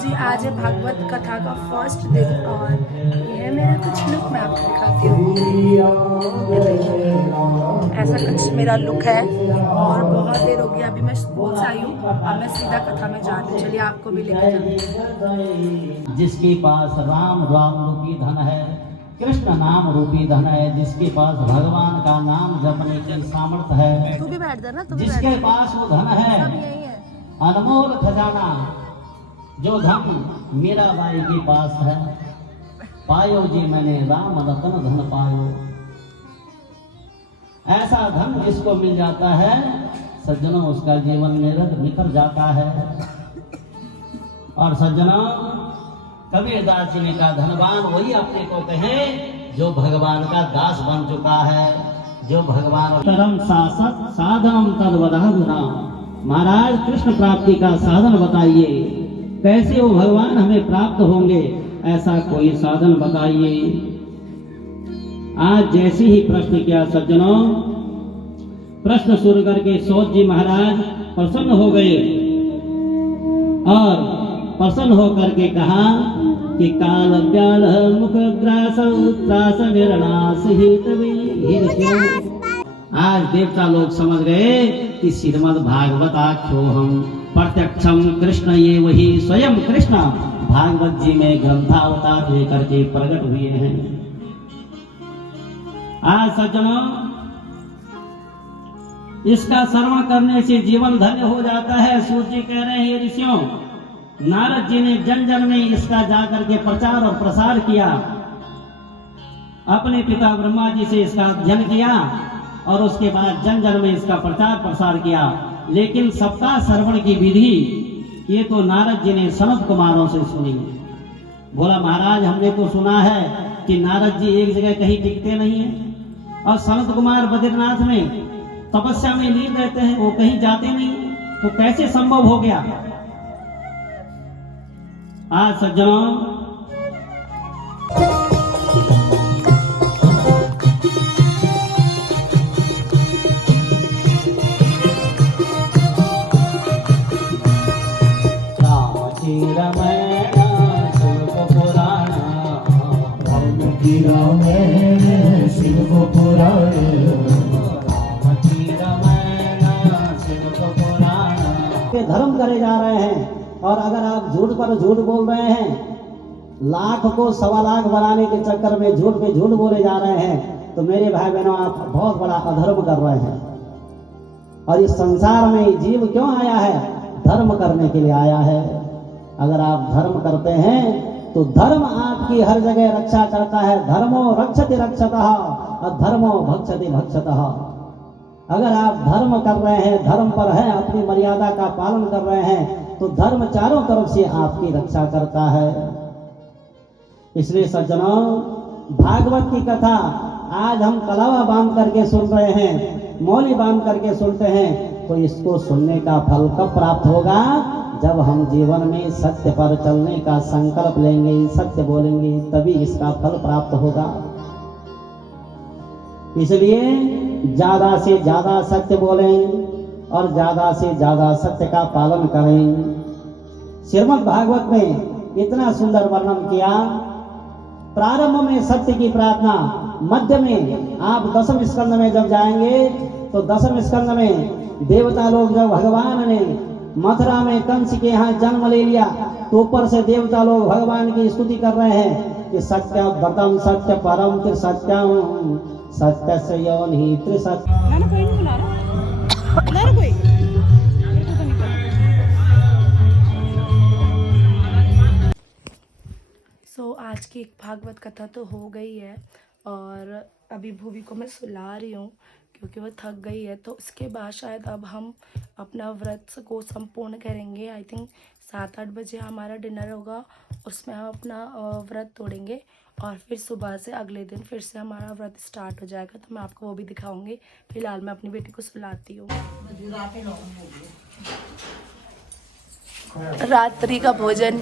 जी आज है भागवत कथा का फर्स्ट दिन और ये है मेरा कुछ लुक। मैं आपको दिखाती हूँ। ऐसा कुछ मेरा लुक है और बहुत देर हो गई। अभी मैं स्कूल से आई हूँ। अब मैं सीधा कथा में जा रही हूँ। चलिए आपको भी लेकर जाऊँ। जिसके पास राम रूपी धन है, कृष्ण नाम रूपी धन है, जिसके पास भगवान का नाम जपने की सामर्थ्य है, तू भी बैठ जा ना, तू भी जिसके पास वो धन है, सब यही है। अनमोल खजाना जो धन मीराबाई के पास है, पायो जी मैंने राम रतन धन पायो। ऐसा धन जिसको मिल जाता है सज्जनों, उसका जीवन निखर जाता है। और सज्जनों, कबीरदास जी ने कहा धनवान वही अपने को कहे जो भगवान का दास बन चुका है, जो भगवान तरम शासक साधनम तद्वदाहुना। महाराज कृष्ण प्राप्ति का साधन बताइए, कैसे वो भगवान हमें प्राप्त होंगे, ऐसा कोई साधन बताइए। आज जैसे ही प्रश्न किया सज्जनों, प्रश्न सुन करके सौत जी महाराज प्रसन्न हो गए और प्रसन्न होकर के कहा कि काल व्याल मुख ग्रास त्रास निर्णास आज देवता लोग समझ गए कि श्रीमद् भागवत आख्यो हम प्रत्यक्षम कृष्ण ये वही स्वयं कृष्ण भागवत जी में ग्रंथावतार लेकर के प्रकट हुए हैं। आज सज्जनों, इसका श्रवण करने से जीवन धन्य हो जाता है। सूर्य जी कह रहे हैं, ये ऋषियों, नारद जी ने जन जन में इसका जाकर के प्रचार और प्रसार किया, अपने पिता ब्रह्मा जी से इसका अध्ययन किया और उसके बाद जन जन में इसका प्रचार प्रसार किया। लेकिन सप्ताह श्रवण की विधि ये तो नारद जी ने सनत कुमारों से सुनी। बोला महाराज हमने तो सुना है कि नारद जी एक जगह कहीं टिकते नहीं है और सनत कुमार बद्रीनाथ में तपस्या में लीन रहते हैं, वो कहीं जाते नहीं, तो कैसे संभव हो गया। आज सज्जनों, धर्म करे जा रहे हैं और अगर आप झूठ पर झूठ बोल रहे हैं, लाख को सवा लाख बनाने के चक्कर में झूठ पे झूठ बोले जा रहे हैं, तो मेरे भाई बहनों आप बहुत बड़ा अधर्म कर रहे हैं। और इस संसार में जीव क्यों आया है? धर्म करने के लिए आया है। अगर आप धर्म करते हैं तो धर्म आपकी हर जगह रक्षा करता है। धर्मो रक्षति रक्षतः अधर्मो भक्षति भक्षतः। अगर आप धर्म कर रहे हैं, धर्म पर है, अपनी मर्यादा का पालन कर रहे हैं, तो धर्म चारों तरफ से आपकी रक्षा करता है। इसलिए सज्जनों, भागवत की कथा आज हम कलावा बांध करके सुन रहे हैं, मौली बांध करके सुनते हैं, तो इसको सुनने का फल कब प्राप्त होगा? जब हम जीवन में सत्य पर चलने का संकल्प लेंगे, सत्य बोलेंगे, तभी इसका फल प्राप्त होगा। इसलिए ज्यादा से ज्यादा सत्य बोलें और ज्यादा से ज्यादा सत्य का पालन करें। श्रीमद् भागवत में इतना सुंदर वर्णन किया। प्रारंभ में सत्य की प्रार्थना, मध्य में आप दसम स्कंद में जब जाएंगे तो दसम स्कंद में देवता लोग जब भगवान ने मथुरा में कंस के यहाँ जन्म ले लिया, तो ऊपर से देवता लोग भगवान की स्तुति कर रहे हैं कि सत्य व्रतम सत्य परम त्रिसत्यम सत्य से योनि त्रिसत्य। कोई नहीं बुला रहा कोई। सो आज की एक भागवत कथा तो हो गई है और अभी भूवी को मैं सुला रही हूँ क्योंकि वो थक गई है। तो इसके बाद शायद अब हम अपना व्रत को संपूर्ण करेंगे। आई थिंक 7-8 बजे हमारा डिनर होगा, उसमें हम अपना व्रत तोड़ेंगे और फिर सुबह से अगले दिन फिर से हमारा व्रत स्टार्ट हो जाएगा। तो मैं आपको वो भी दिखाऊंगी। फिलहाल मैं अपनी बेटी को सुलाती हूँ। रात्रि का भोजन